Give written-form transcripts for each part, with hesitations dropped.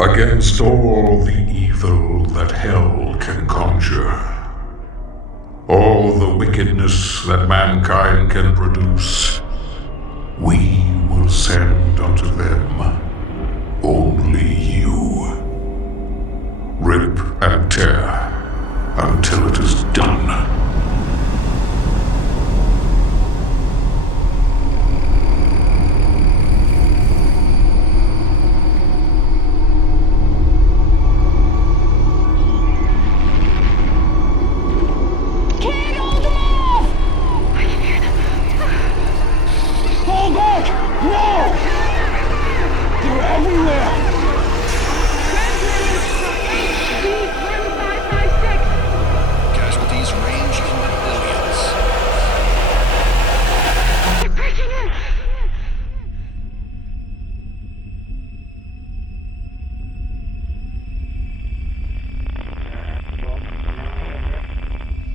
against all the evil that hell can conjure, all the wickedness that mankind can produce, we will send unto them only you. Rip and tear until it is done.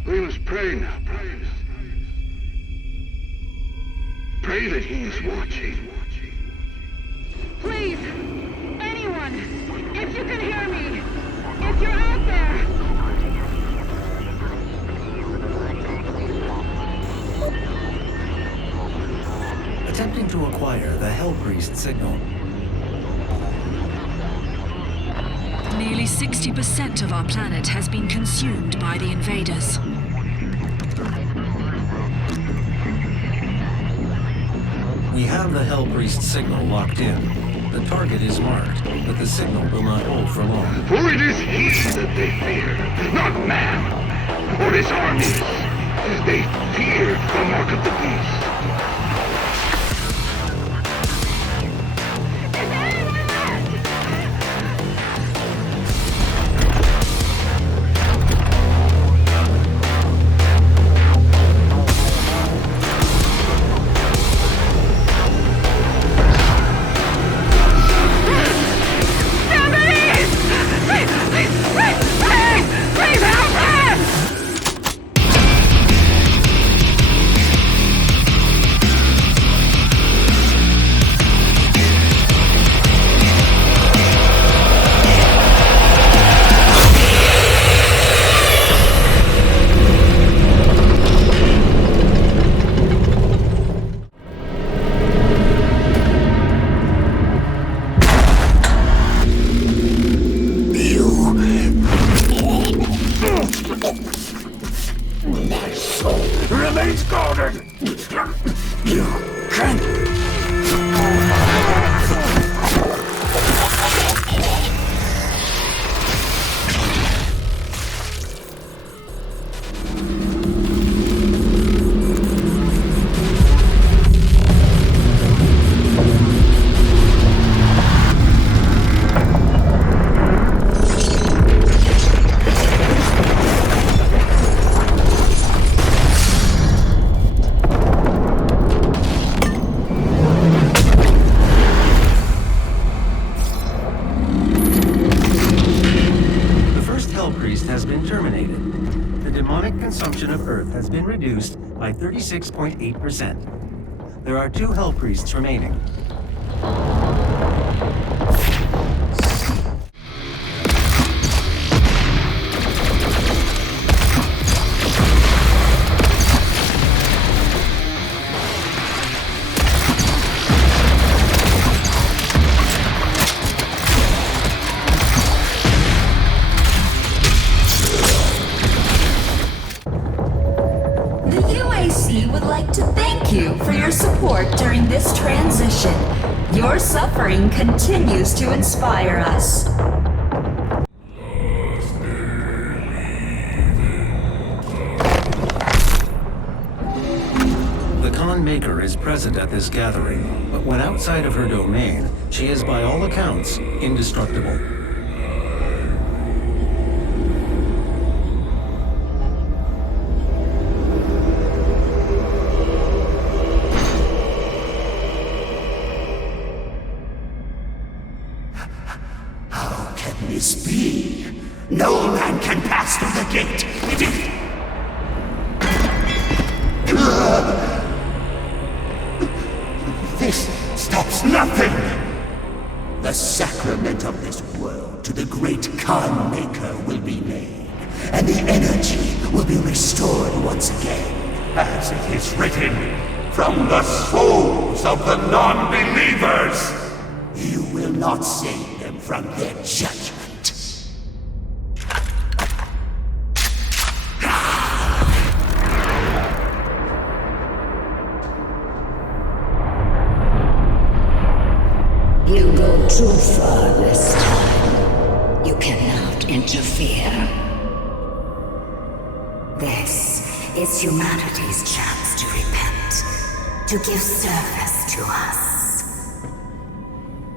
We must pray now. Pray that he is watching. Please, anyone, if you can hear me, if you're out there. Attempting to acquire the Hell Priest signal. Nearly 60% of our planet has been consumed by the invaders. We have the Hell Priest signal locked in. The target is marked, but the signal will not hold for long. For it is he that they fear, not man, or his armies. They fear the mark of the beast. Remains guarded! You can't... has been terminated. The demonic consumption of Earth has been reduced by 36.8%. There are 2 Hell Priests remaining. Would like to thank you for your support during this transition. Your suffering continues to inspire us. The Khan Maker is present at this gathering, but when outside of her domain, she is by all accounts indestructible. This be? No man can pass through the gate. This stops nothing. The sacrament of this world to the great Khan Maker will be made, and the energy will be restored once again, as it is written, from the souls of the non-believers. You will not save them from their judgment. You go too far this time. You cannot interfere. This is humanity's chance to repent, to give service to us.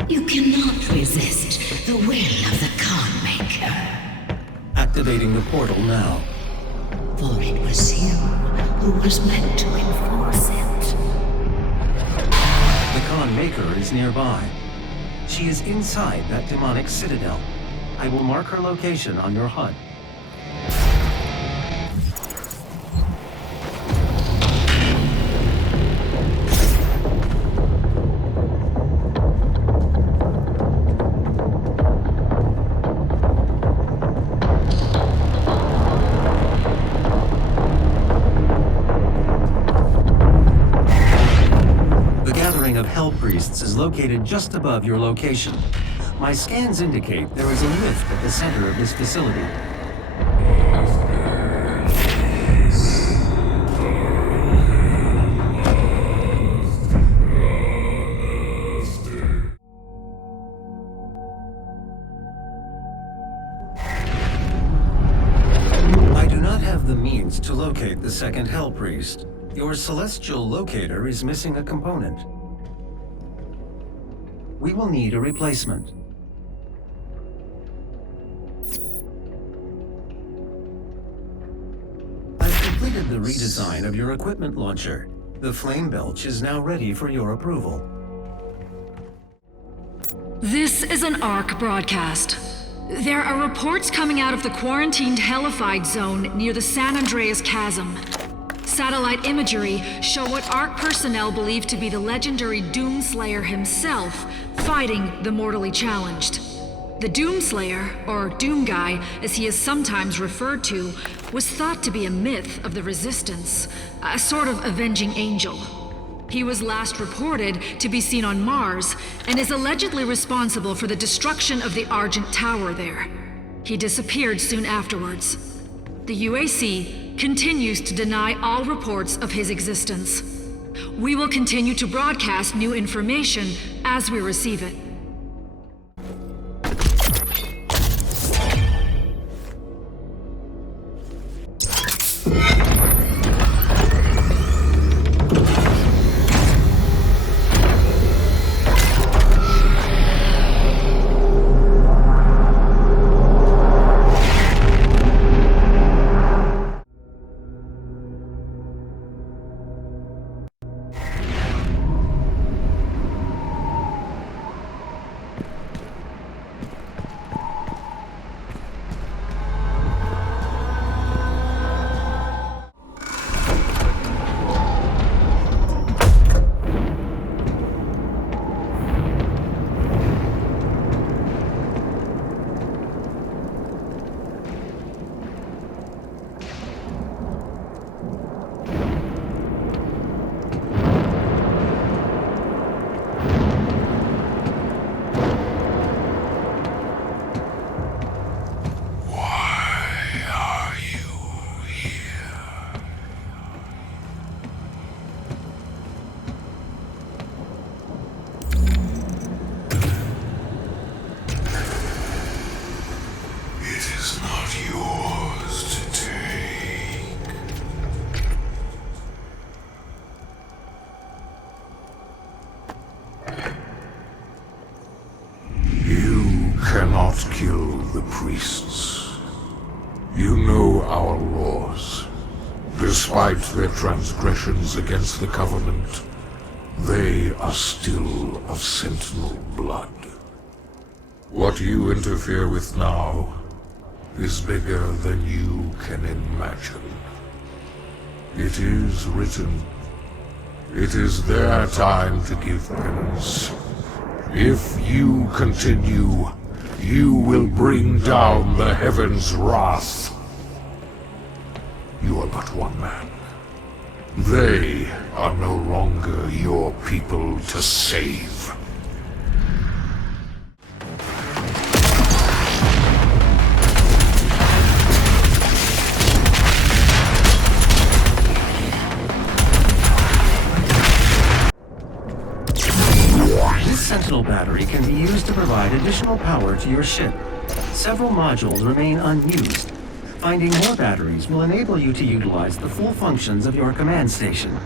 You cannot resist the will of the Khan Maker. Activating the portal now. For it was you who was meant to enforce it. The Khan Maker is nearby. She is inside that demonic citadel. I will mark her location on your HUD. Is located just above your location. My scans indicate there is a lift at the center of this facility. I do not have the means to locate the second Hell Priest. Your celestial locator is missing a component. We will need a replacement. I've completed the redesign of your equipment launcher. The flame belch is now ready for your approval. This is an ARC broadcast. There are reports coming out of the quarantined hellified zone near the San Andreas Chasm. Satellite imagery show what ARC personnel believe to be the legendary Doomslayer himself fighting the mortally challenged. The Doomslayer, or Doom Guy, as he is sometimes referred to, was thought to be a myth of the Resistance, a sort of avenging angel. He was last reported to be seen on Mars, and is allegedly responsible for the destruction of the Argent Tower there. He disappeared soon afterwards. The UAC continues to deny all reports of his existence. We will continue to broadcast new information as we receive it. Kill the priests. You know our laws. Despite their transgressions against the Covenant, they are still of Sentinel blood. What you interfere with now is bigger than you can imagine. It is written. It is their time to give penance. If you continue, you will bring down the heavens' wrath. You are but one man. They are no longer your people to save. This Sentinel battery can be used to provide additional power to your ship. Several modules remain unused. Finding more batteries will enable you to utilize the full functions of your command station.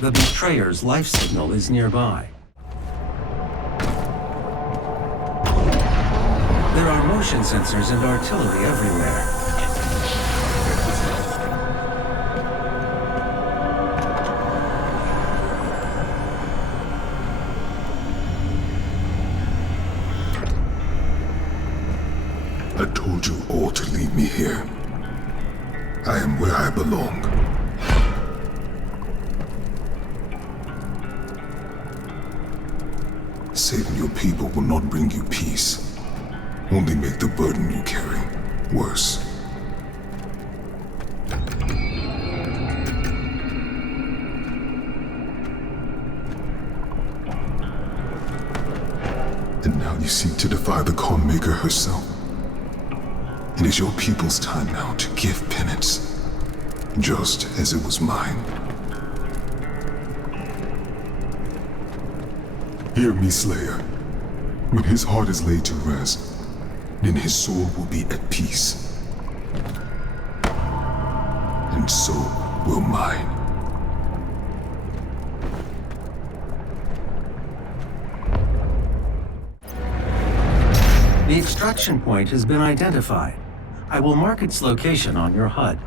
The betrayer's life signal is nearby. There are motion sensors and artillery everywhere. I told you all to leave me here. I am where I belong. Saving your people will not bring you peace. Only make the burden you carry worse. And now you seek to defy the Khan Maker herself. It is your people's time now to give penance, just as it was mine. Hear me, Slayer. When his heart is laid to rest, then his soul will be at peace. And so will mine. The extraction point has been identified. I will mark its location on your HUD.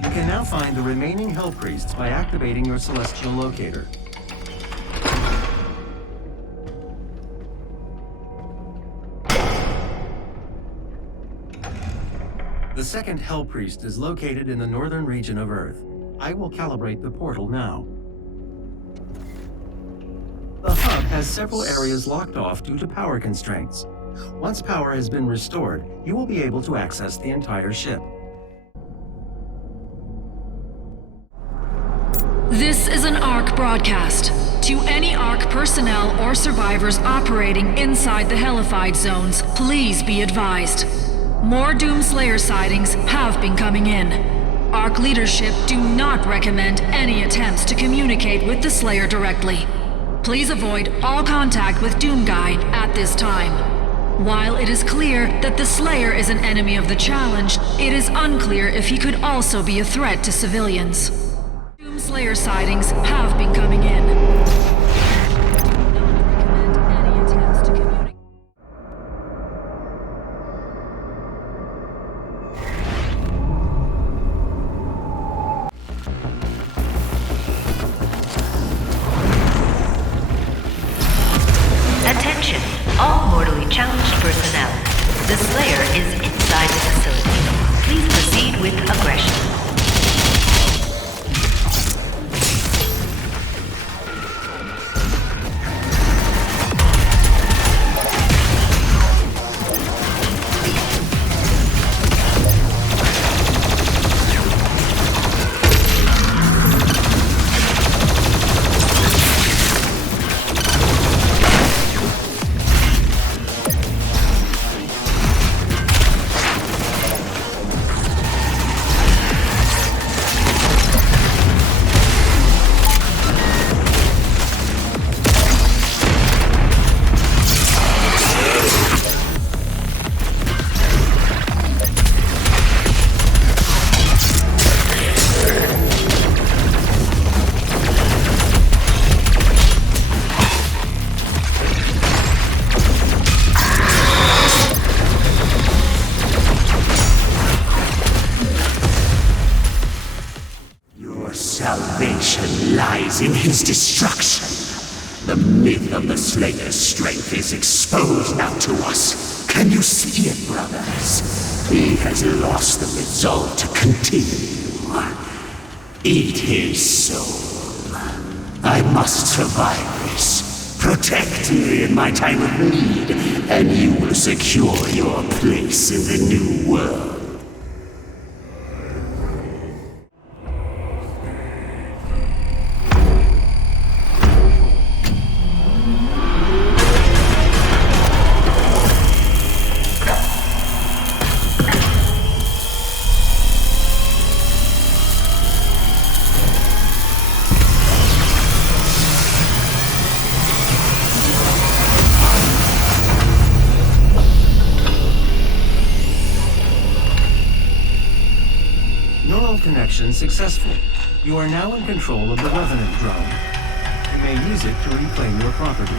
You can now find the remaining Hell Priests by activating your Celestial Locator. The second Hell Priest is located in the northern region of Earth. I will calibrate the portal now. The hub has several areas locked off due to power constraints. Once power has been restored, you will be able to access the entire ship. This is an ARC broadcast. To any ARC personnel or survivors operating inside the Hellified zones, please be advised. More Doomslayer sightings have been coming in. ARC leadership do not recommend any attempts to communicate with the Slayer directly. Please avoid all contact with Doomguy at this time. While it is clear that the Slayer is an enemy of the Challenge, it is unclear if he could also be a threat to civilians. Doomslayer sightings have been coming in. Do not recommend any attempts to communicate. Attention, all mortally challenged personnel. The Slayer is inside the facility. Please proceed with aggression. Salvation lies in his destruction. The myth of the Slayer's strength is exposed now to us. Can you see it, brothers? He has lost the resolve to continue. Eat his soul. I must survive this. Protect me in my time of need, and you will secure your place in the new world. Connection successful. You are now in control of the Revenant drone. You may use it to reclaim your property.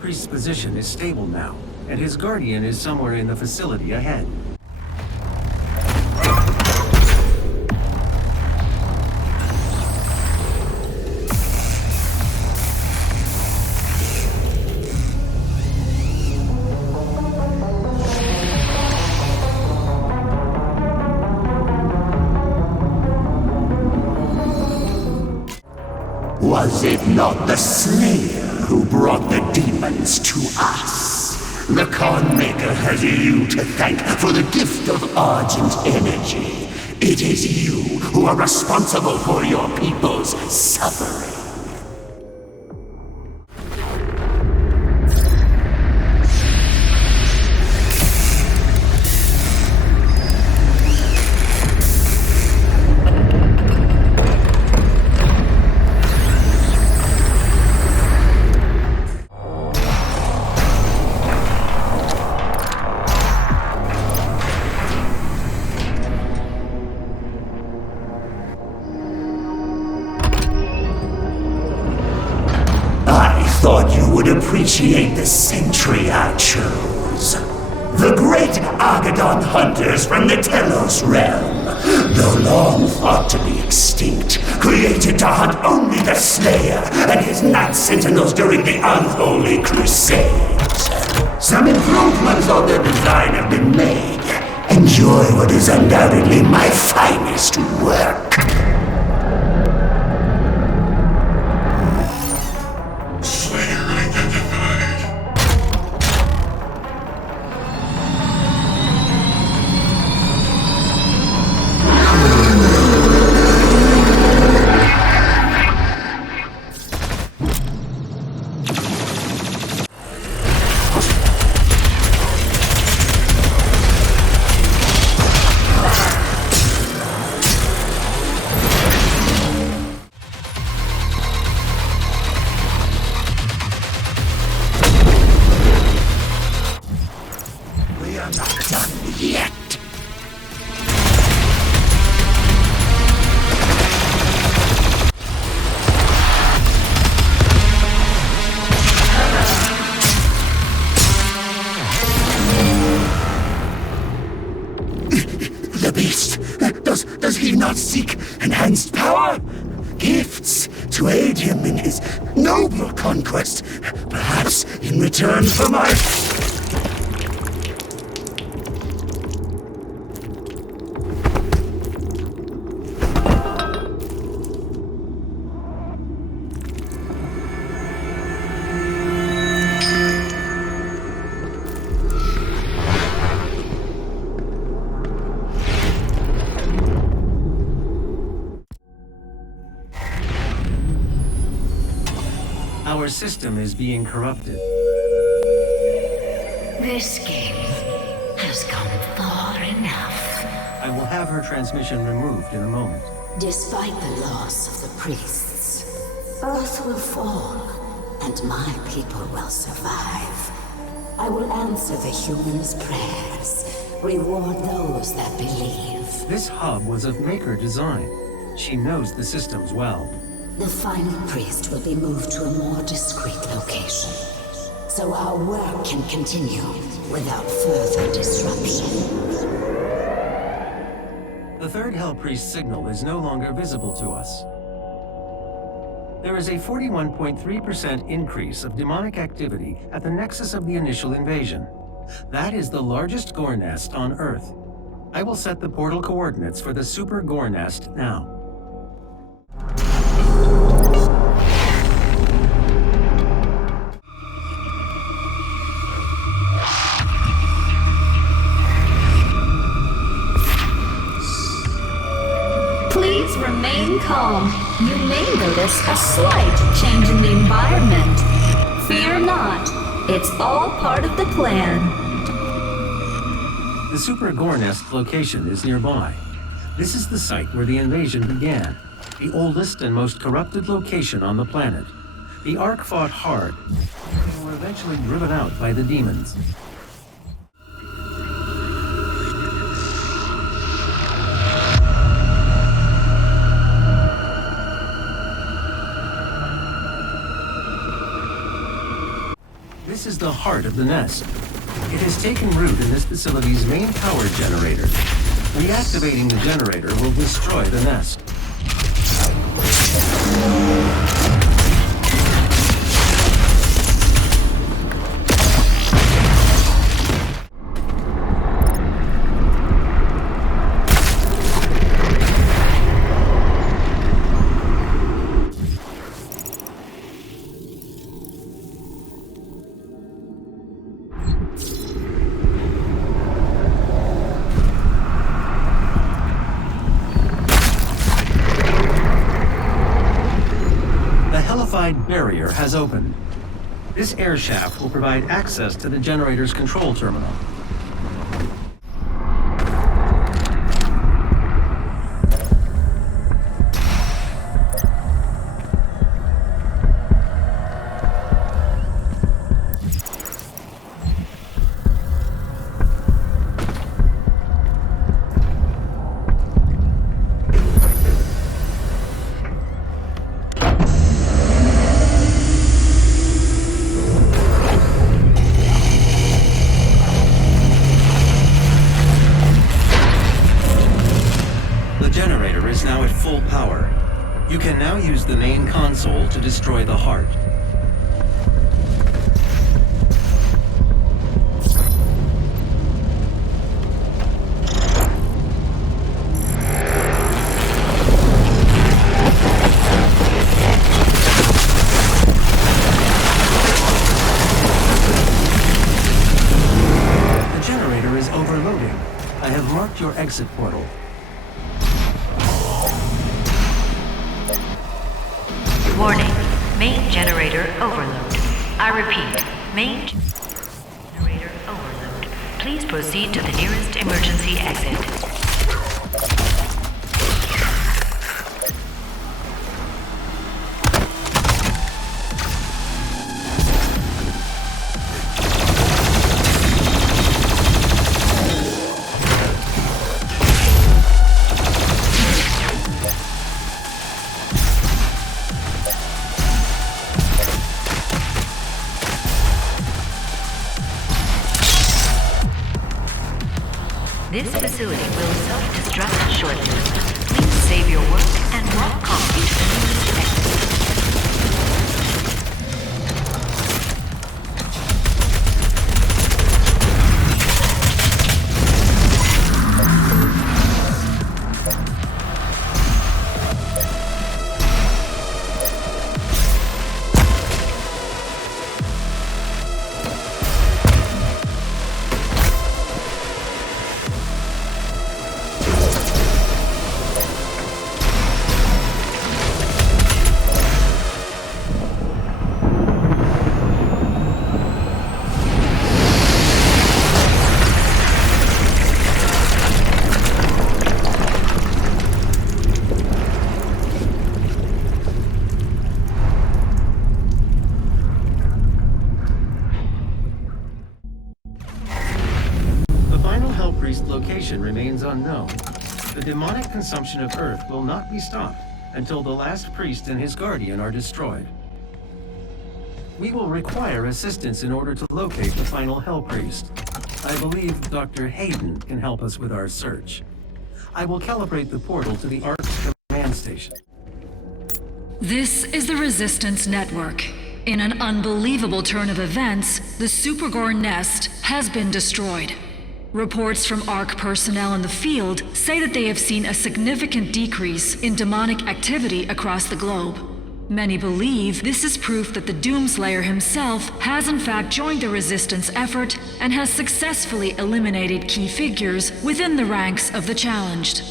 Priest's position is stable now, and his guardian is somewhere in the facility ahead. Was it not the Slayer who brought the demons to us? The Khan Maker has you to thank for the gift of Argent energy. It is you who are responsible for your people's suffering. Appreciate the century I chose. The great Argadon hunters from the Telos realm, though long thought to be extinct, created to hunt only the Slayer and his Night Sentinels during the Unholy Crusades. Some improvements on their design have been made. Enjoy what is undoubtedly my finest work. Does he not seek enhanced power? Gifts to aid him in his noble conquest, perhaps in return for my... Our system is being corrupted. This game has gone far enough. I will have her transmission removed in a moment. Despite the loss of the priests, Earth will fall, and my people will survive. I will answer the humans' prayers, reward those that believe. This hub was of Maker design. She knows the systems well. The final priest will be moved to a more discreet location, so our work can continue without further disruption. The third Hell Priest signal is no longer visible to us. There is a 41.3% increase of demonic activity at the nexus of the initial invasion. That is the largest gore nest on Earth. I will set the portal coordinates for the super gore nest now. Please remain calm. You may notice a slight change in the environment. Fear not. It's all part of the plan. The Super Gore Nest location is nearby. This is the site where the invasion began, the oldest and most corrupted location on the planet. The Ark fought hard, and were eventually driven out by the demons. This is the heart of the nest. It has taken root in this facility's main power generator. Reactivating the generator will destroy the nest. barrier has opened. This air shaft will provide access to the generator's control terminal. You can now use the main console to destroy the heart. The generator is overloading. I have marked your exit portal. Warning, main generator overload. I repeat, main generator overload. Please proceed to the nearest emergency exit. This facility will self-destruct shortly. Please save your work and walk calmly to the nearest exit. Location remains unknown. The demonic consumption of Earth will not be stopped until the last priest and his guardian are destroyed. We will require assistance in order to locate the final Hell Priest. I believe Dr. Hayden can help us with our search. I will calibrate the portal to the Ark's command station. This is the Resistance Network. In an unbelievable turn of events, the Supergore nest has been destroyed. Reports from ARC personnel in the field say that they have seen a significant decrease in demonic activity across the globe. Many believe this is proof that the Doomslayer himself has in fact joined the resistance effort and has successfully eliminated key figures within the ranks of the challenged.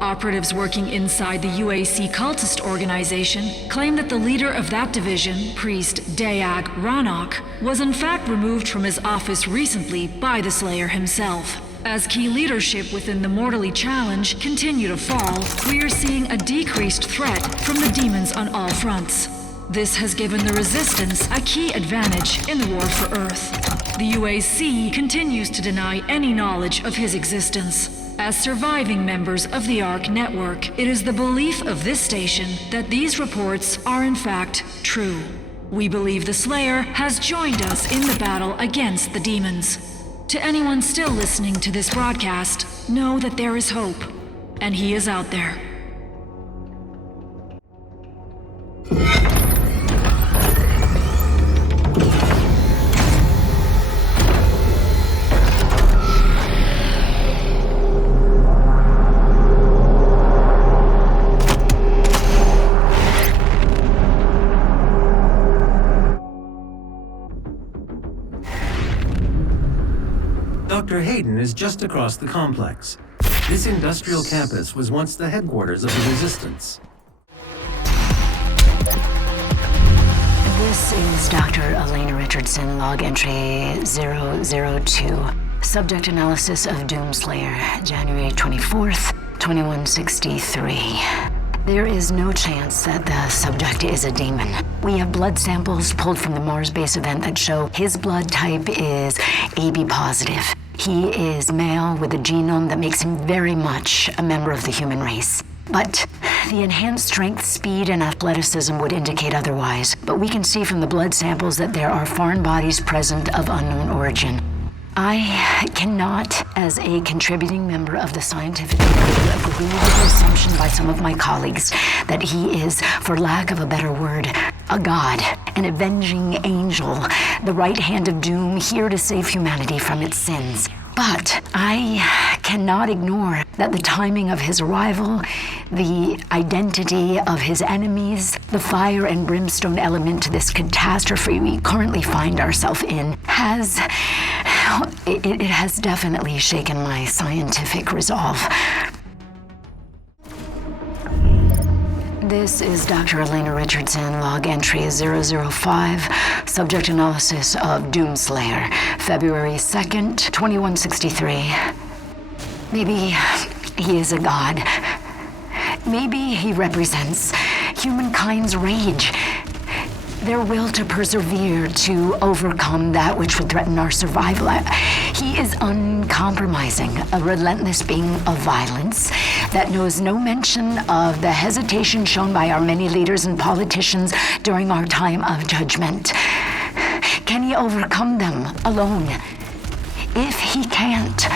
Operatives working inside the UAC cultist organization claim that the leader of that division, Priest Deag Ranok, was in fact removed from his office recently by the Slayer himself. As key leadership within the mortally challenged continue to fall, we are seeing a decreased threat from the demons on all fronts. This has given the Resistance a key advantage in the war for Earth. The UAC continues to deny any knowledge of his existence. As surviving members of the ARC network, it is the belief of this station that these reports are in fact true. We believe the Slayer has joined us in the battle against the demons. To anyone still listening to this broadcast, know that there is hope, and he is out there. Dr. Hayden is just across the complex. This industrial campus was once the headquarters of the Resistance. This is Dr. Elena Richardson, log entry 002. Subject analysis of Doomslayer, January 24th, 2163. There is no chance that the subject is a demon. We have blood samples pulled from the Mars base event that show his blood type is AB positive. He is male with a genome that makes him very much a member of the human race. But the enhanced strength, speed, and athleticism would indicate otherwise. But we can see from the blood samples that there are foreign bodies present of unknown origin. I cannot, as a contributing member of the scientific community, agree with the assumption by some of my colleagues that he is, for lack of a better word, a god, an avenging angel, the right hand of doom, here to save humanity from its sins. But I cannot ignore that the timing of his arrival, the identity of his enemies, the fire and brimstone element to this catastrophe we currently find ourselves in has definitely shaken my scientific resolve. This is Dr. Elena Richardson, log entry 005, subject analysis of Doomslayer, February 2nd, 2163. Maybe he is a god. Maybe he represents humankind's rage, their will to persevere, to overcome that which would threaten our survival. He is uncompromising, a relentless being of violence that knows no mention of the hesitation shown by our many leaders and politicians during our time of judgment. Can he overcome them alone? If he can't,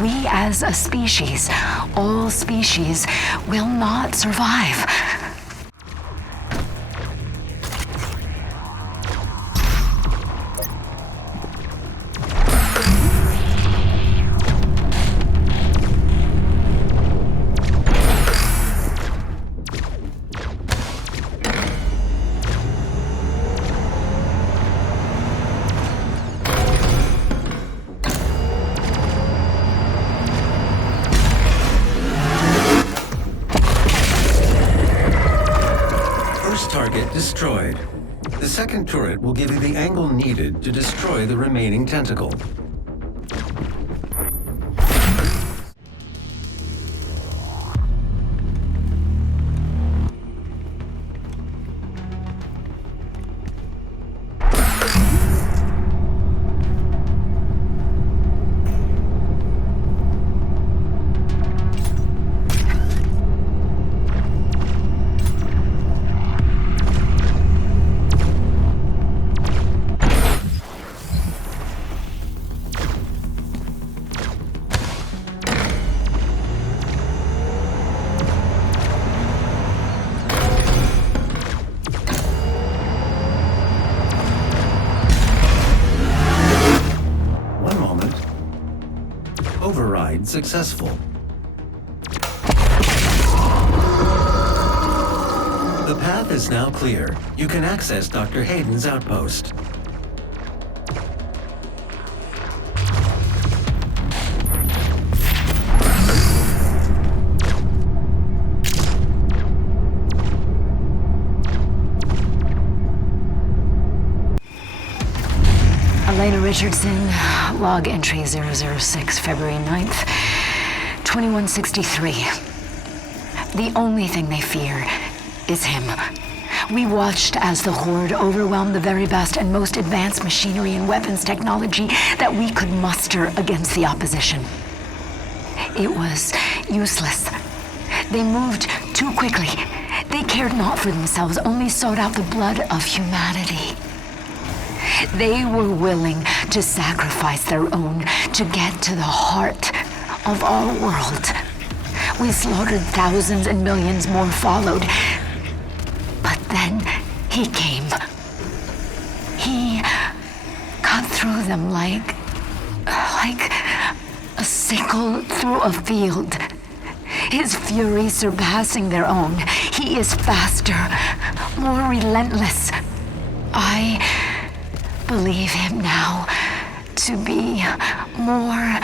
we as a species, all species, will not survive. Target destroyed. The second turret will give you the angle needed to destroy the remaining tentacle. Override successful. The path is now clear. You can access Dr. Hayden's outpost. Elena Richardson, log entry 006, February 9th, 2163. The only thing they fear is him. We watched as the Horde overwhelmed the very best and most advanced machinery and weapons technology that we could muster against the opposition. It was useless. They moved too quickly. They cared not for themselves, only sought out the blood of humanity. They were willing to sacrifice their own to get to the heart of our world. We slaughtered thousands and millions more followed. But then he came. He cut through them like a sickle through a field. His fury surpassing their own. He is faster, more relentless. I believe him now to be more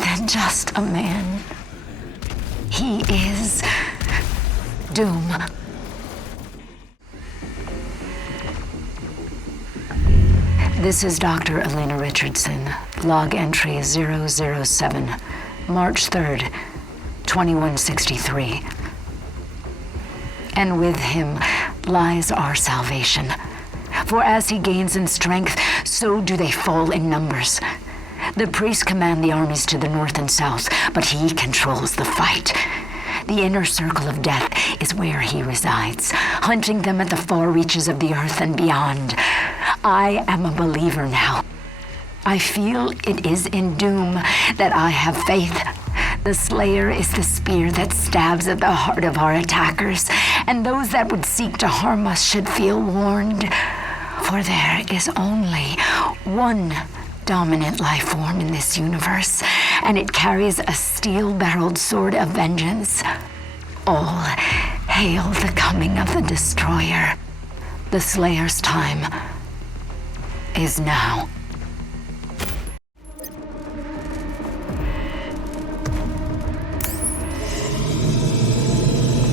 than just a man. He is Doom. This is Dr. Elena Richardson, log entry 007, March 3rd, 2163. And with him lies our salvation. For as he gains in strength, so do they fall in numbers. The priests command the armies to the north and south, but he controls the fight. The inner circle of death is where he resides, hunting them at the far reaches of the earth and beyond. I am a believer now. I feel it is in doom that I have faith. The Slayer is the spear that stabs at the heart of our attackers, and those that would seek to harm us should feel warned. For there is only one dominant life form in this universe, and it carries a steel-barreled sword of vengeance. All hail the coming of the Destroyer. The Slayer's time is now.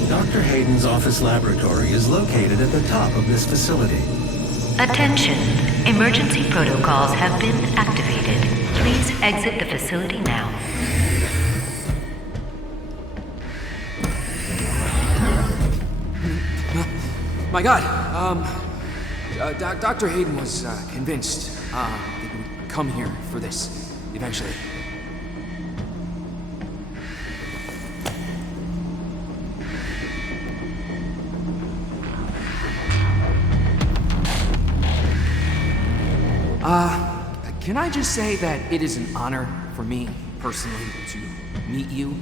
Dr. Hayden's office laboratory is located at the top of this facility. Attention. Emergency protocols have been activated. Please exit the facility now. My God, Dr. Hayden was convinced that we would come here for this eventually. Can I just say that it is an honor for me, personally, to meet you?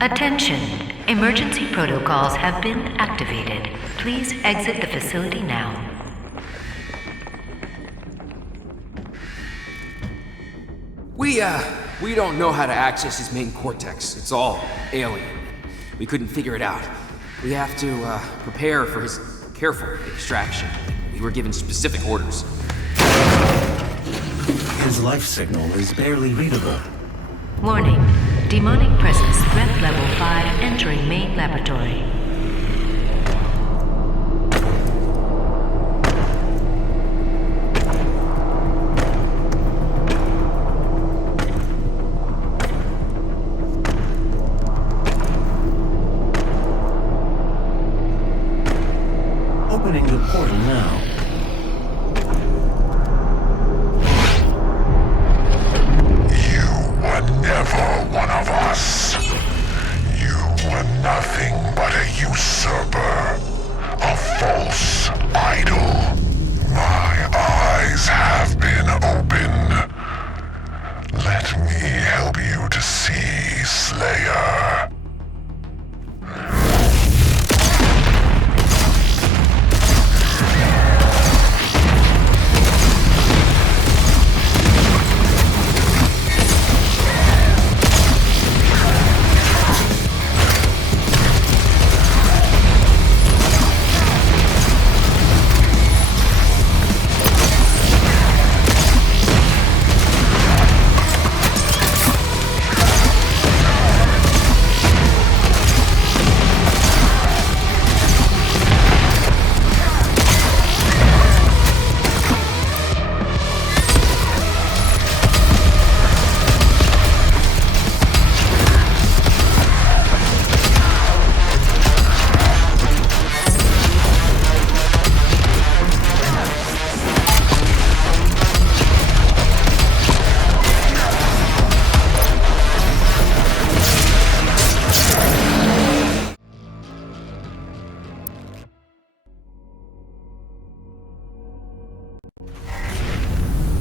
Attention. Emergency protocols have been activated. Please exit the facility now. We don't know how to access his main cortex. It's all alien. We couldn't figure it out. We have to prepare for his careful extraction. We were given specific orders. His life signal is barely readable. Warning. Demonic presence threat level 5 entering main laboratory. Opening the portal now. You were never one of us. You were nothing but a usurper, a false idol. My eyes have been opened. Let me help you to see, Slayer.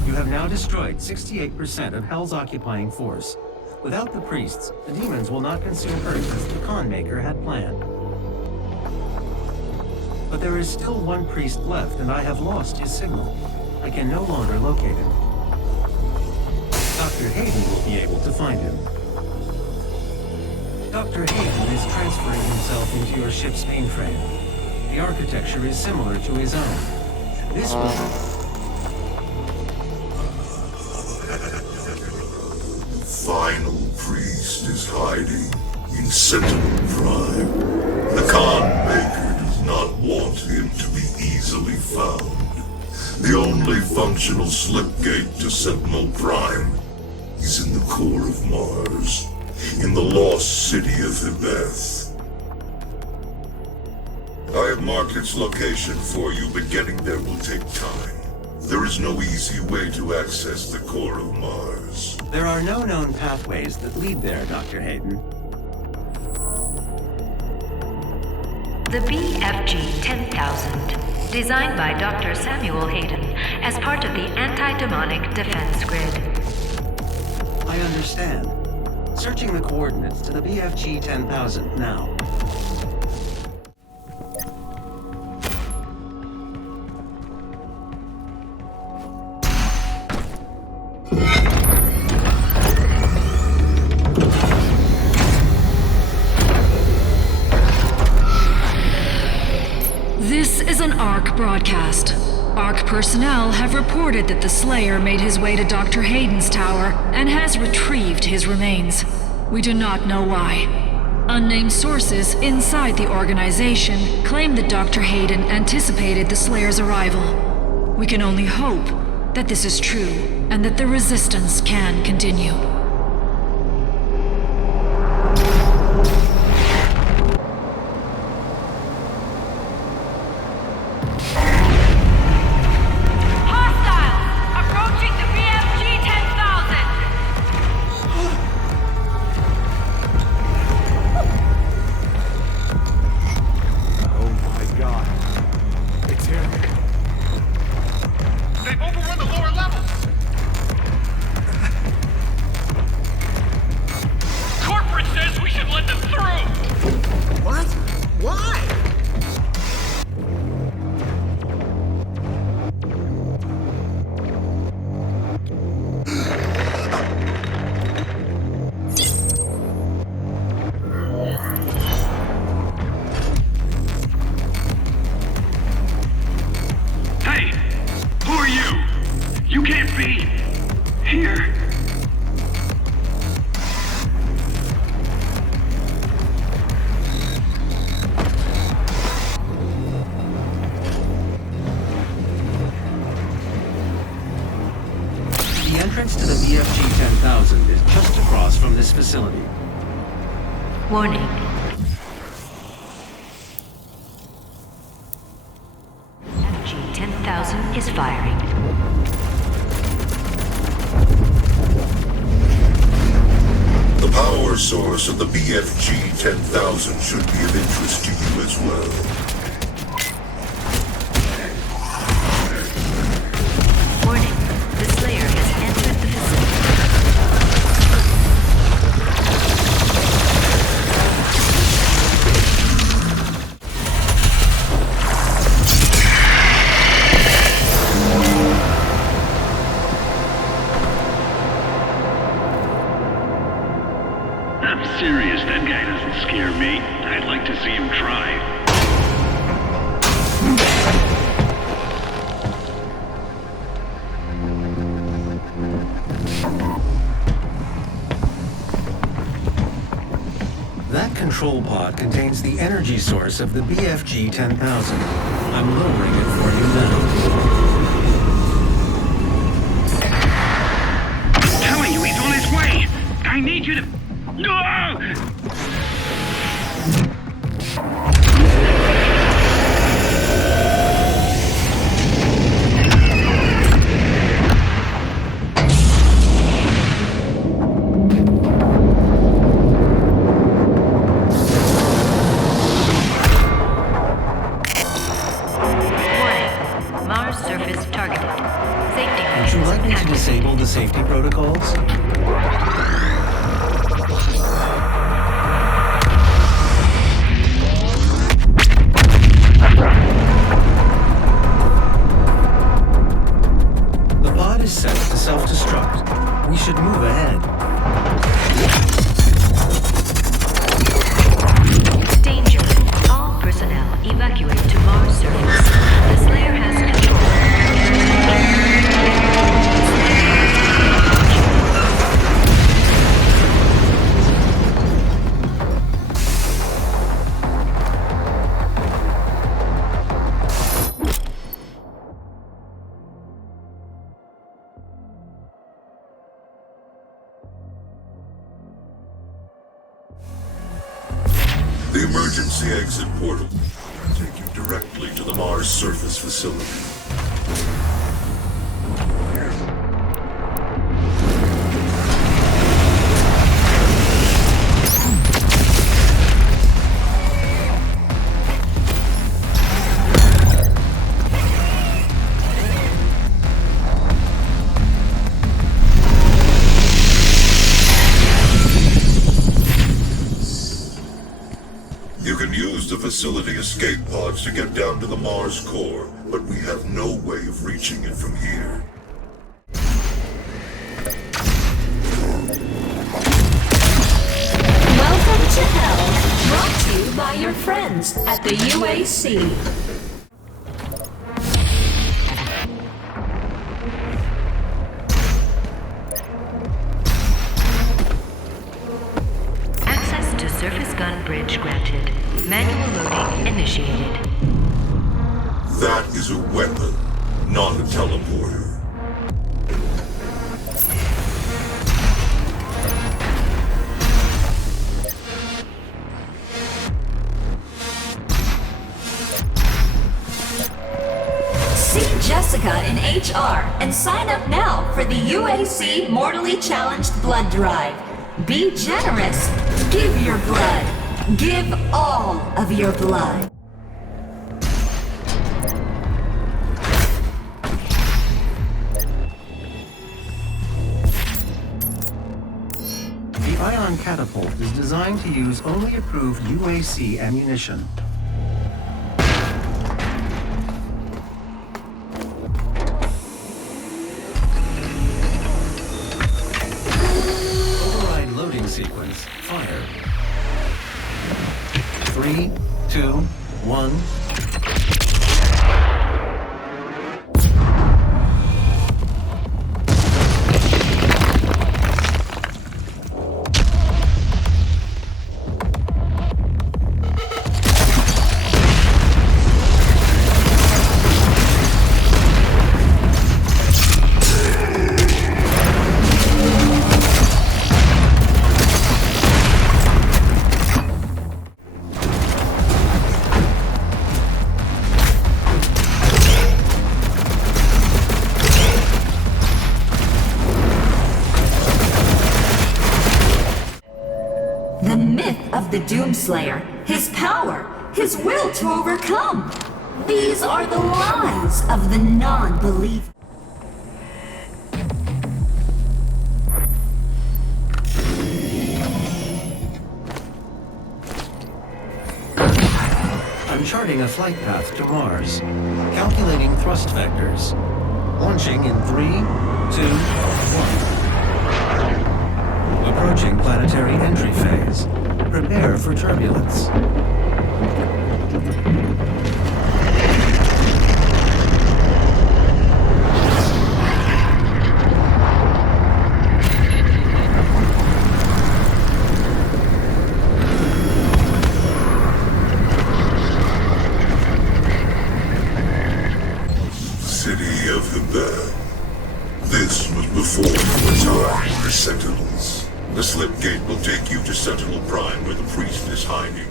You have now destroyed 68% of Hell's occupying force. Without the priests, the demons will not consume Earth as the Con Maker had planned. But there is still one priest left, and I have lost his signal. I can no longer locate him. Dr. Hayden will be able to find him. Dr. Hayden is transferring himself into your ship's mainframe. The architecture is similar to his own. This will... Final priest is hiding. In Sentinel Prime, the Khan Maker does not want him to be easily found. The only functional slipgate to Sentinel Prime is in the core of Mars, in the lost city of Hebeth. I have marked its location for you, but getting there will take time. There is no easy way to access the core of Mars. There are no known pathways that lead there, Dr. Hayden. The BFG 10,000, designed by Dr. Samuel Hayden as part of the anti-demonic defense grid. I understand. Searching the coordinates to the BFG 10,000 now. This is an ARC broadcast. ARC personnel have reported that the Slayer made his way to Dr. Hayden's tower and has retrieved his remains. We do not know why. Unnamed sources inside the organization claim that Dr. Hayden anticipated the Slayer's arrival. We can only hope that this is true and that the resistance can continue. To the BFG 10,000 is just across from this facility. Warning. BFG 10,000 is firing. The power source of the BFG 10,000 should be of interest to you as well. Serious, that guy doesn't scare me. I'd like to see him try. That control pod contains the energy source of the BFG 10,000. I'm lowering it for you now. I'm telling you, he's on his way. I need you to... Mars surface targeted. Safety. Would you like me to disable the safety protocols? The pod is set to self-destruct. We should move ahead. Danger. All personnel evacuate to Mars surface. The Slayer has control. the exit portal. Take you directly to the Mars surface facility. You can use the facility escape pods to get down to the Mars core, but we have no way of reaching it from here. Welcome to Hell, brought to you by your friends at the UAC. Access to surface gun bridge granted. Manual loading initiated. That is a weapon, not a teleporter. See Jessica in HR and sign up now for the UAC Mortally Challenged Blood Drive. Be generous. Give your blood. Give all of your blood. The ion catapult is designed to use only approved UAC ammunition. Override loading sequence. Fire. 3, 2, 1. The myth of the Doomslayer, his power, his will to overcome. These are the lies of the non-believer. Uncharting a flight path to Mars. Calculating thrust vectors. Launching in 3, 2, 1. Approaching planetary entry phase. Prepare for turbulence. City of the Bird. This was before the time for Sentinels. The slip gate will take you to Sentinel Prime where the priest is hiding.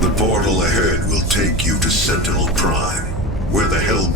The portal ahead will take you to Sentinel Prime, where the Hell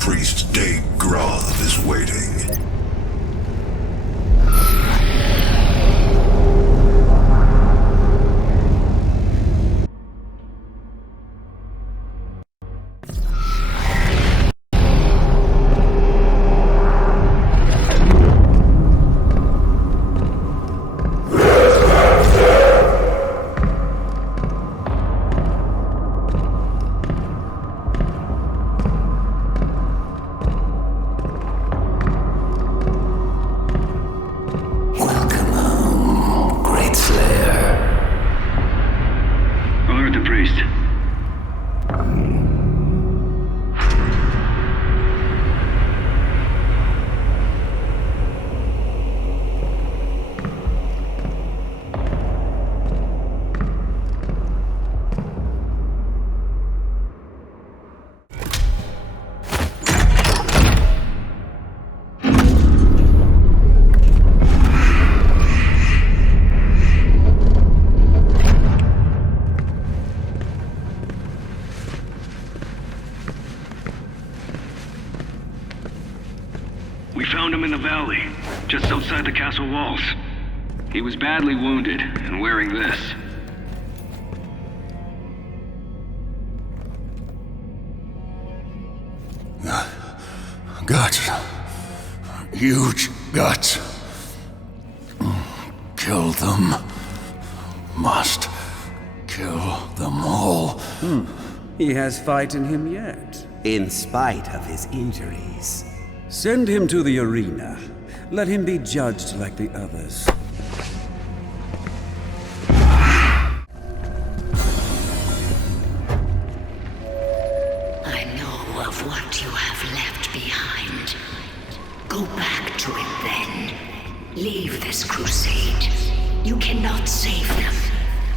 outside the castle walls. He was badly wounded and wearing this. Guts. Huge guts. Kill them. Must kill them all. He has fight in him yet. In spite of his injuries. Send him to the arena. Let him be judged like the others. I know of what you have left behind. Go back to it then. Leave this crusade. You cannot save them.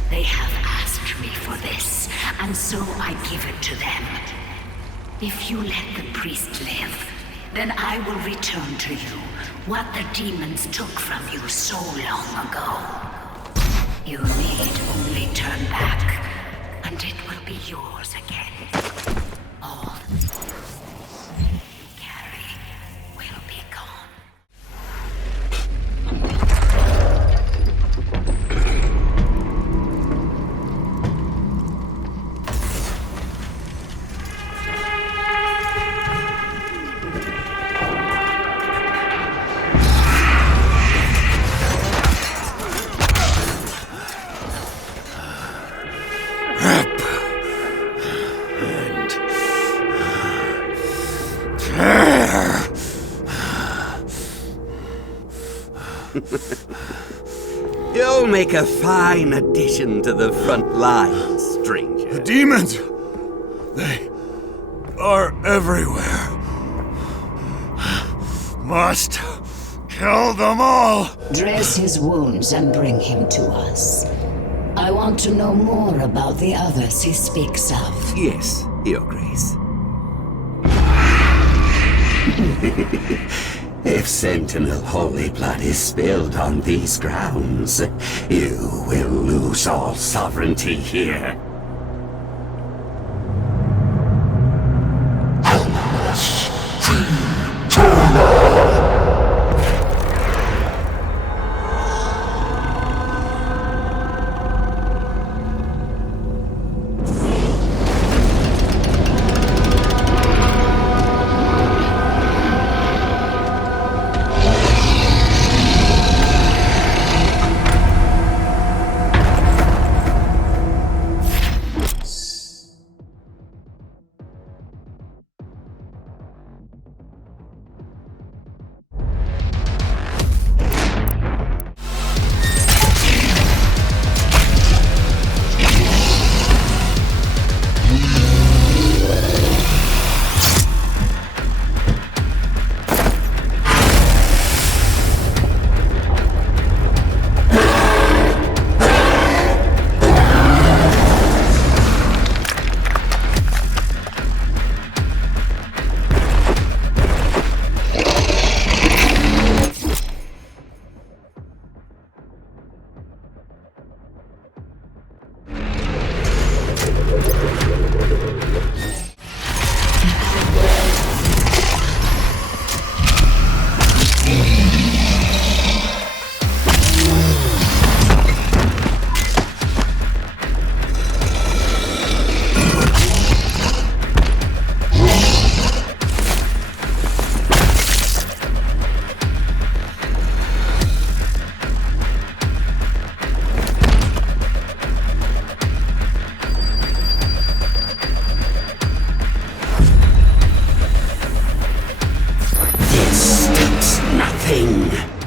They have asked me for this, and so I give it to them. If you let the priest live, then I will return to you what the demons took from you so long ago. You need only turn back, and it will be yours again. All you carry will be gone. You'll make a fine addition to the front lines, stranger. The demons! They are everywhere. Must kill them all! Dress his wounds and bring him to us. I want to know more about the others he speaks of. Yes, Your Grace. If Sentinel holy blood is spilled on these grounds, you will lose all sovereignty here.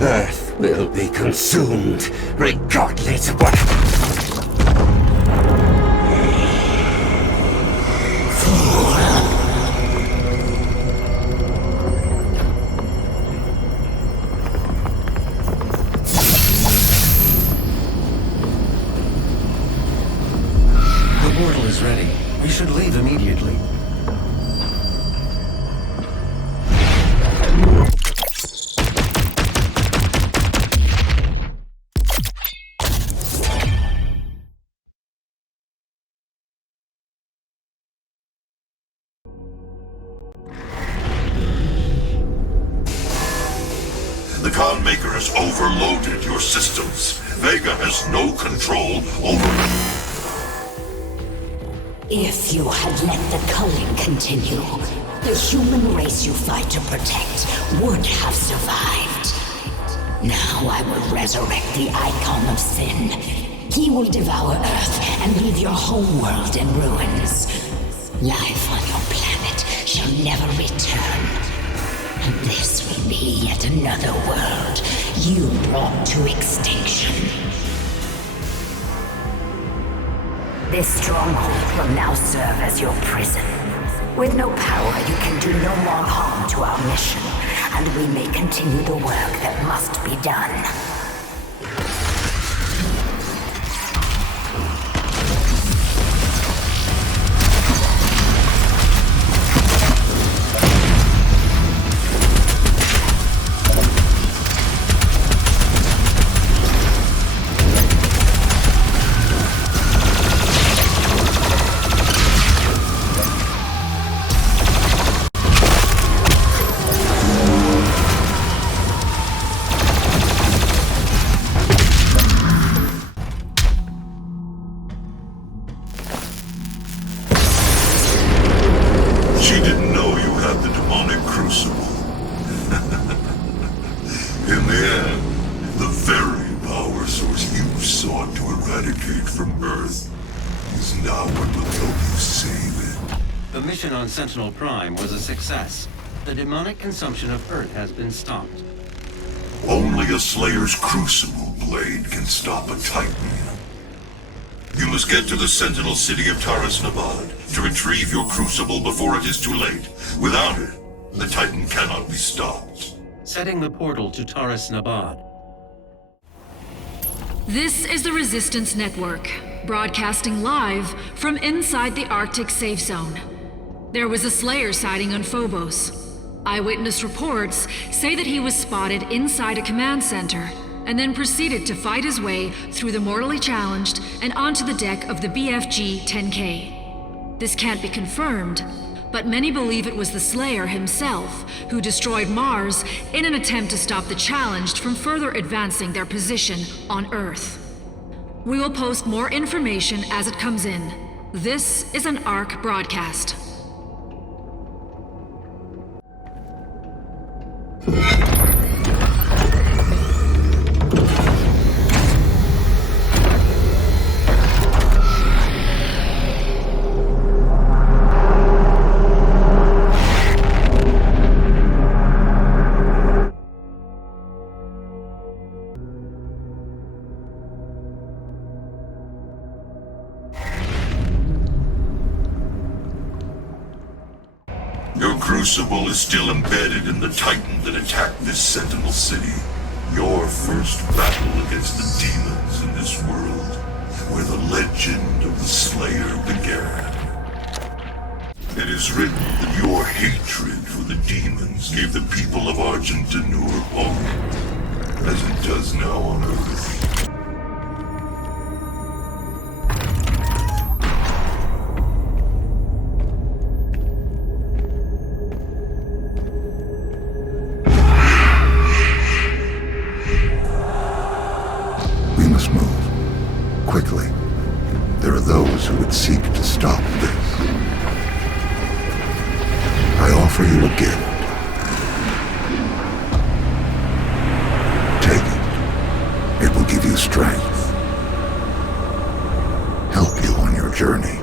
Earth will be consumed, regardless of what... The portal is ready. We should leave immediately. The Con Maker has overloaded your systems. Vega has no control over... If you had let the culling continue, the human race you fight to protect would have survived. Now I will resurrect the icon of sin. He will devour Earth and leave your home world in ruins. Life on your planet shall never return. And this will be yet another world you brought to extinction. This stronghold will now serve as your prison. With no power, you can do no more harm to our mission, and we may continue the work that must be done. Sentinel Prime was a success. The demonic consumption of Earth has been stopped. Only a Slayer's Crucible blade can stop a Titan. You must get to the Sentinel City of Taras Nabad to retrieve your Crucible before it is too late. Without it, the Titan cannot be stopped. Setting the portal to Taras Nabad. This is the Resistance Network, broadcasting live from inside the Arctic safe zone. There was a Slayer sighting on Phobos. Eyewitness reports say that he was spotted inside a command center and then proceeded to fight his way through the mortally challenged and onto the deck of the BFG 10K. This can't be confirmed, but many believe it was the Slayer himself who destroyed Mars in an attempt to stop the challenged from further advancing their position on Earth. We will post more information as it comes in. This is an ARC broadcast. Your Crucible is still embedded in the Titan that attacked this Sentinel City. Your first battle against the demons in this world, where the legend of the Slayer began. It is written that your hatred for the demons gave the people of Argentinur hope, as it does now on Earth. Quickly. There are those who would seek to stop this. I offer you a gift. Take it. It will give you strength. Help you on your journey.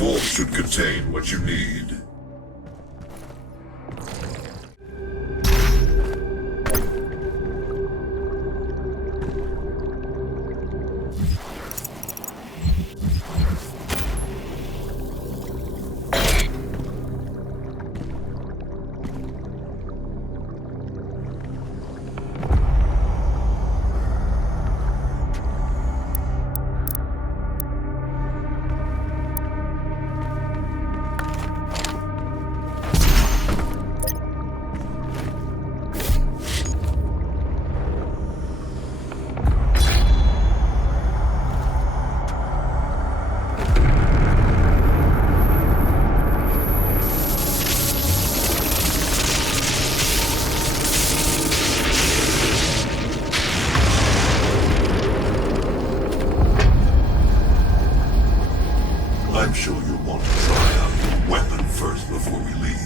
vault should contain what you need. I'm sure you'll want to try out your weapon first before we leave.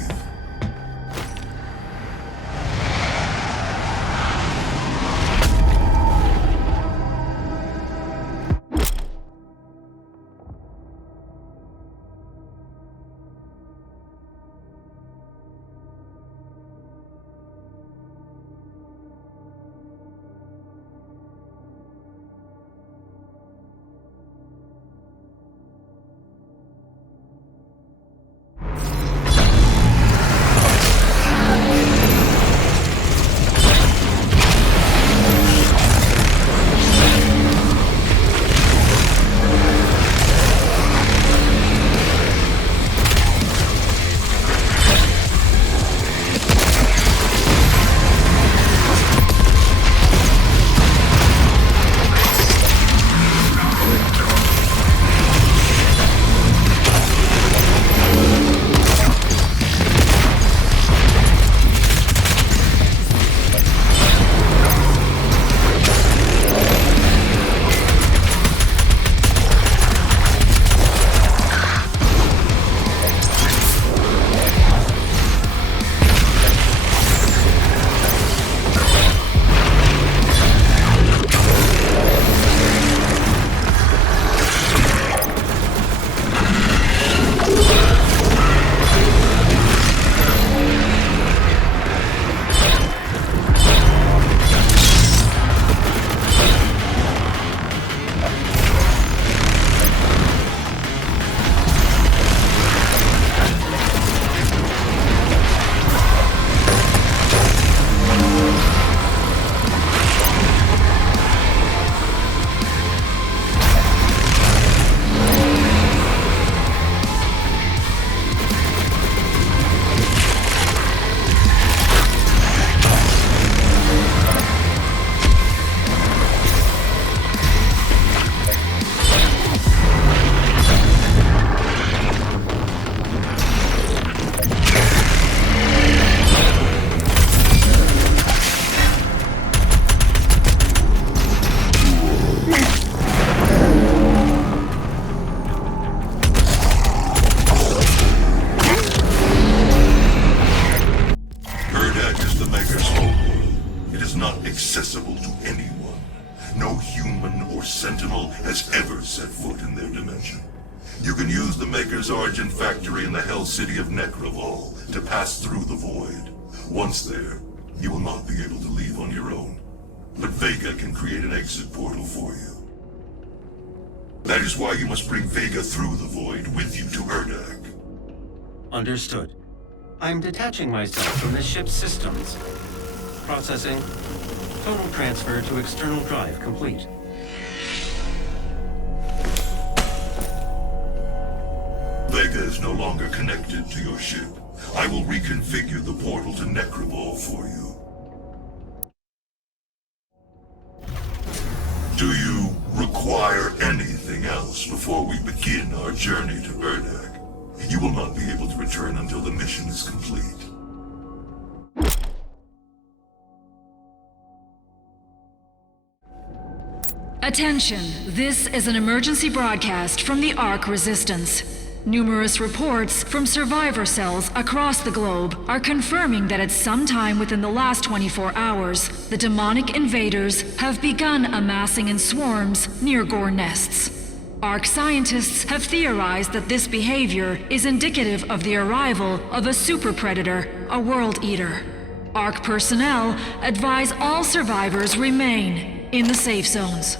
Accessible to anyone. No human or sentinel has ever set foot in their dimension. You can use the Maker's origin factory in the Hell City of Necrovol to pass through the void. Once there, you will not be able to leave on your own. But Vega can create an exit portal for you. That is why you must bring Vega through the void with you to Urdak. Understood. I'm detaching myself from the ship's systems. Processing. Total transfer to external drive complete. Vega is no longer connected to your ship. I will reconfigure the portal to Necrovol for you. Do you require anything else before we begin our journey to Urdak? You will not be able to return until the mission is complete. Attention, this is an emergency broadcast from the Ark Resistance. Numerous reports from survivor cells across the globe are confirming that at some time within the last 24 hours, the demonic invaders have begun amassing in swarms near Gore nests. Ark scientists have theorized that this behavior is indicative of the arrival of a super predator, a world eater. Ark personnel advise all survivors remain in the safe zones.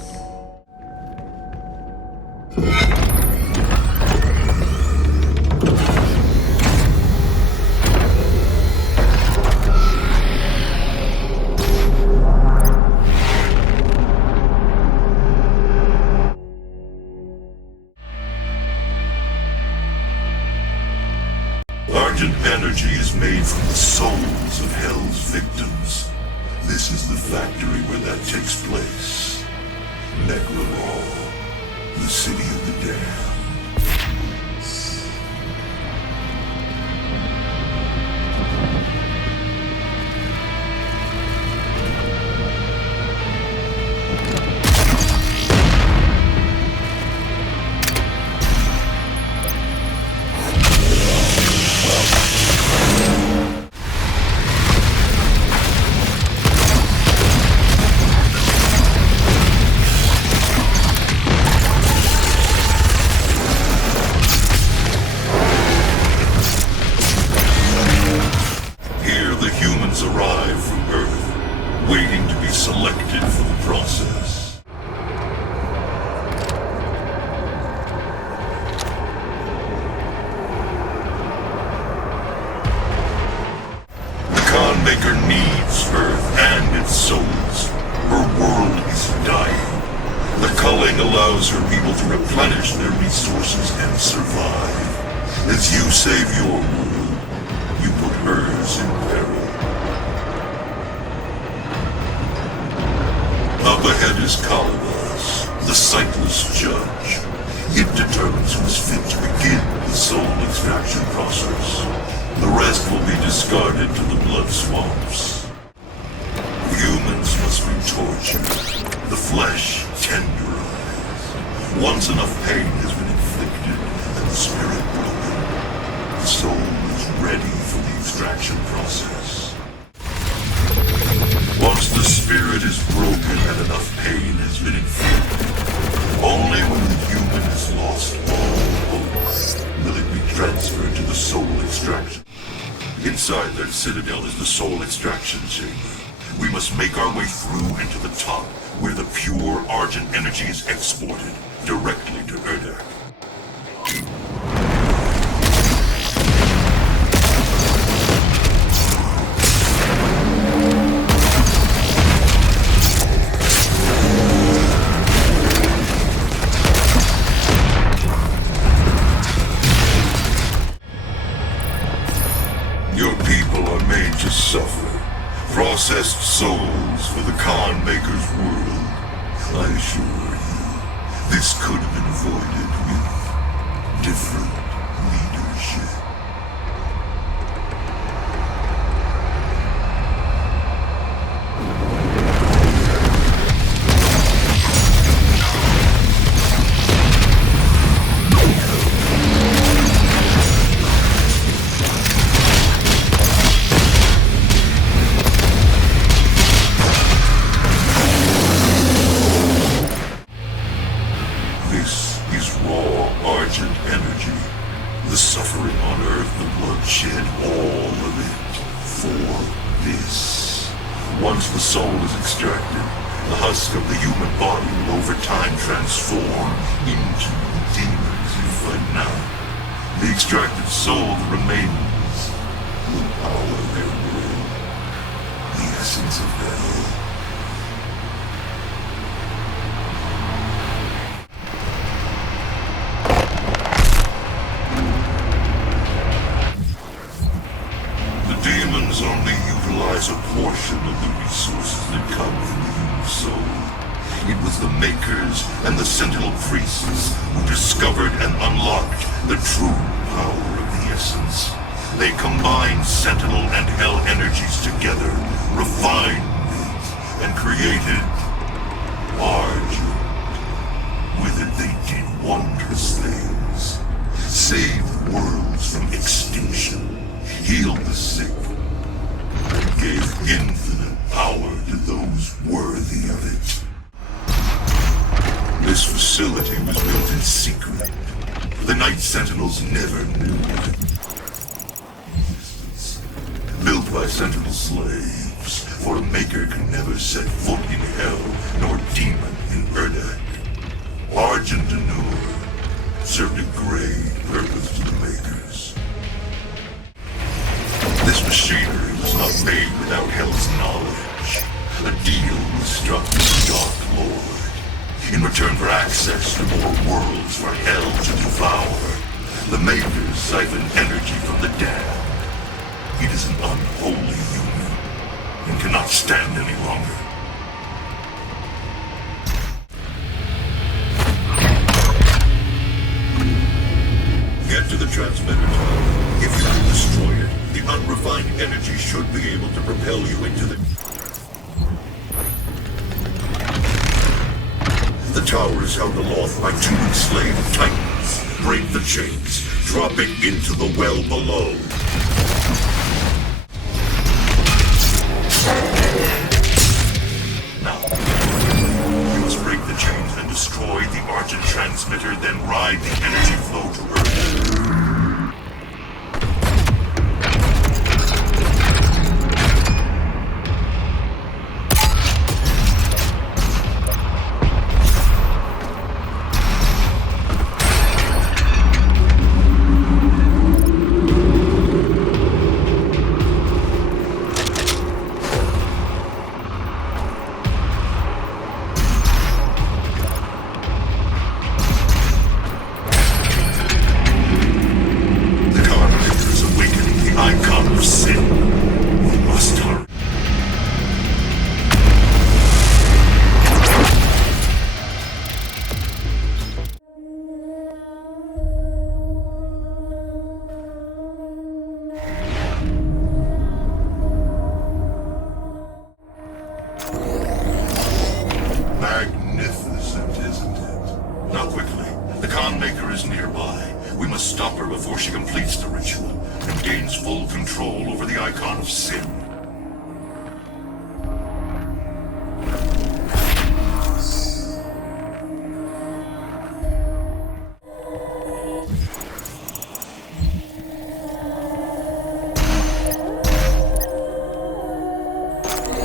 Argent energy is made from the souls of Hell's victims. This is the factory where that takes place. Necrolol, the city of the damned. Arrive from Earth, waiting to be selected for the process. The Khanmaker needs Earth and its souls. Her world is dying. The culling allows her people to replenish their resources and survive. As you save your world, you put hers in peril. Up ahead is Kalawas, the sightless judge. It determines who's fit to begin the soul extraction process. The rest will be discarded to the blood swamps. Humans must be tortured, the flesh tenderized. Once enough pain has been inflicted and the spirit broken, the soul is ready for the extraction process. Once the spirit is broken and enough pain has been inflicted, only when the human has lost all hope will it be transferred to the soul extraction. Inside that citadel is the soul extraction chamber. We must make our way through into the top, where the pure Argent energy is exported directly to Urdak. Your people are made to suffer. Processed souls for the Khanmaker's world. I assure you, this could have been avoided with different leadership. This is raw Argent energy. The suffering on Earth, the bloodshed, all of it. For this. Once the soul is extracted, the husk of the human body will over time transform into the demons you fight now. The extracted soul that remains will power their will. The essence of hell. Demons only utilize a portion of the resources that come from the human soul. It was the Makers and the Sentinel Priests who discovered and unlocked the true power of the essence. They combined Sentinel and Hell energies together, refined it, and created Argent. With it they did wondrous things. Saved worlds from extinction. Healed the sick, and gave infinite power to those worthy of it. This facility was built built in secret. The Night Sentinels never knew it. Built by Sentinel slaves, for a Maker can never set foot in Hell, nor demon in Urdak. Argent Anur served a grave purpose to the Makers. This machinery was not made without Hell's knowledge. A deal was struck with the Dark Lord. In return for access to more worlds for Hell to devour, the Makers siphoned energy from the damned. It is an unholy union, and cannot stand any longer. Get to the transmitter tower. If you can destroy it, the unrefined energy should be able to propel you into the... The tower is held aloft by 2 enslaved titans. Break the chains. Drop it into the well below. Now, you must break the chains and destroy the Argent transmitter, then ride the energy flow to Earth. Magnificent, isn't it? Now quickly, the Khan Maker is nearby. We must stop her before she completes the ritual and gains full control over the icon of sin.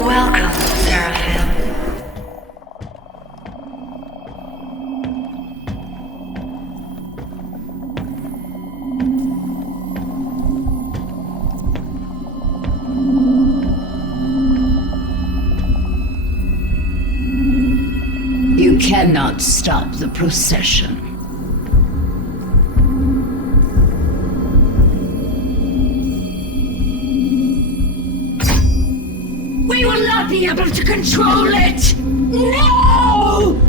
Welcome, Seraphim. You cannot stop the procession. We will not be able to control it! No!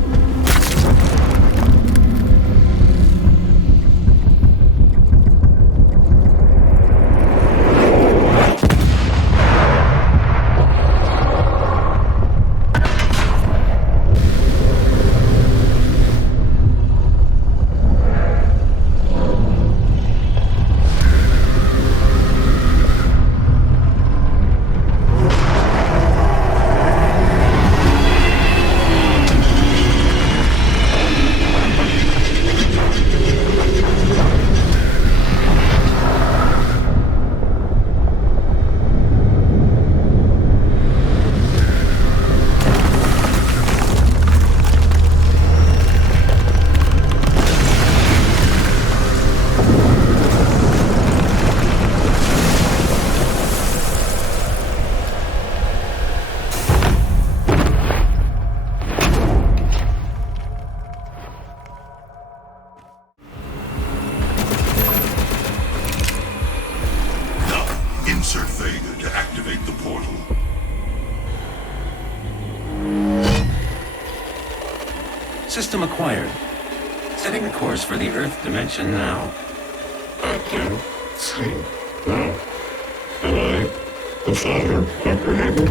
Insert Vega to activate the portal. System acquired. Setting the course for the Earth dimension now. I can see now. Am I the father apprehended?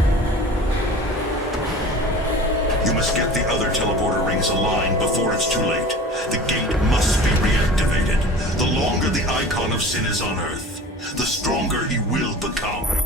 You must get the other teleporter rings aligned before it's too late. The gate must be reactivated. The longer the icon of sin is on Earth, the stronger he will become.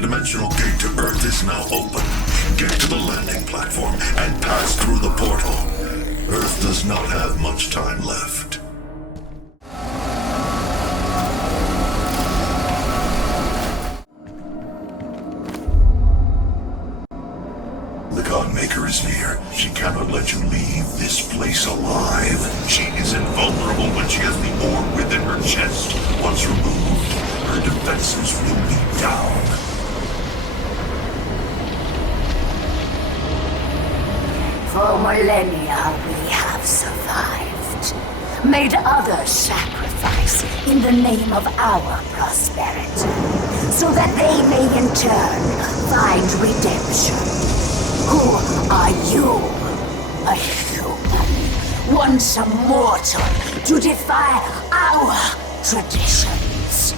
The dimensional gate to Earth is now open. Get to the landing platform and pass through the portal. Earth does not have much time left. The Godmaker is near. She cannot let you leave this place alive. She is invulnerable when she has the orb within her chest. Once removed, her defenses will be down. For millennia we have survived. Made others sacrifice in the name of our prosperity. So that they may in turn find redemption. Who are you? A human, once a mortal, to defy our traditions.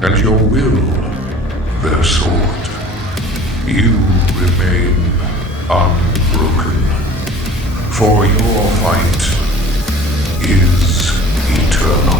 and your will their sword. You remain unbroken, for your fight is eternal.